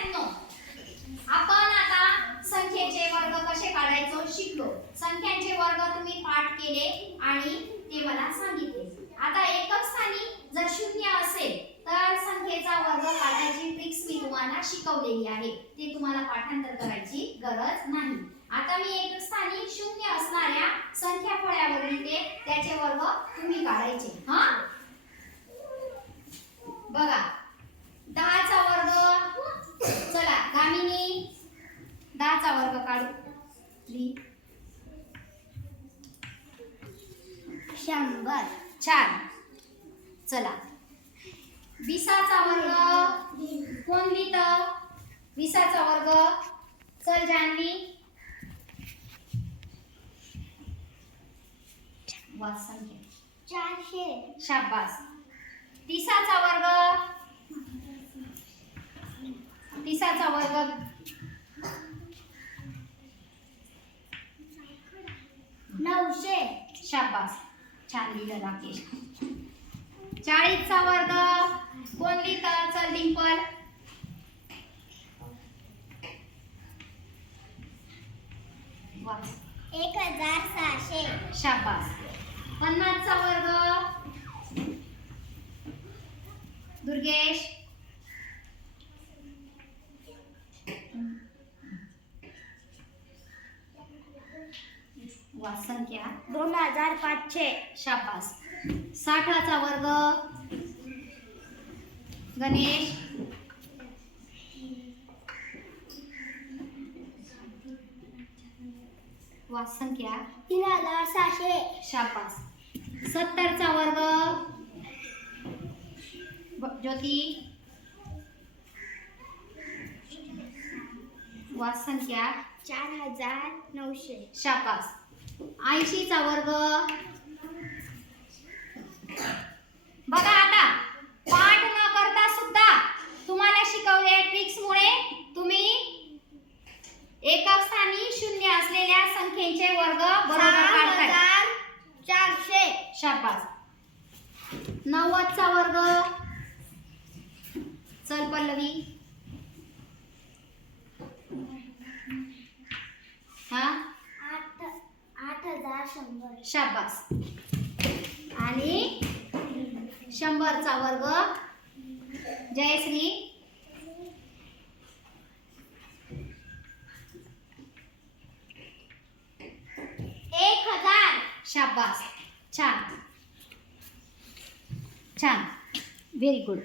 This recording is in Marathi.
विद्यार्थ्यांनो, आपण आता संख्येचे वर्ग कसे काढायचो शिकलो. संख्यांचे वर्ग तुम्ही पाठ केले आणि ते मला सांगितले. आता एकक स्थानी जर शून्य असेल तर संख्येचा वर्ग काढायची ट्रिक्स मी तुम्हाला शिकवलेली आहे. ते तुम्हाला पाठांतर करायची गरज नाही. आता मी एकक स्थानी शून्य असणाऱ्या संख्या फळ्यावर लिहिते, त्याचे वर्ग तुम्ही काढायचे. हां, बघा 10 चा वर्ग. चला गामिनी 10 चा वर्ग काढू. ली 100. छान. चला 20 चा वर्ग कोण लिहितं? 20 चा वर्ग. चल जानवी. वाच संख्या. 400. शाबास. 30 चा वर्ग. 30 चा वर्ग. 900. शाबास. छान लिहिलं राकेश. 40 चा वर्ग कोण लिहितं? चल डिंपल. वाच. 1600. शाबास. 50 चा वर्ग. दुर्गेश. वाच संख्या. 2500. शाबास. 60 चा वर्ग. गणेश. वाच संख्या. 3600. शाबास. 70 चा वर्ग. ज्योती. वाच संख्या. 4900. शाबास. 80 चा वर्ग. बघा आता पाठ न करता सुद्धा तुम्हाला शिकवलेल्या ट्रिक्स मुळे तुम्ही एकक स्थानी शून्य असलेल्या संख्येचे वर्ग बरोबर काढताय. 6400. शाबास. 90 चा वर्ग. चल पल्लवी. हा 8100. शाबास. आणि 100 चा वर्ग. जयश्री. 1000. शाबास. छान छान. Very good.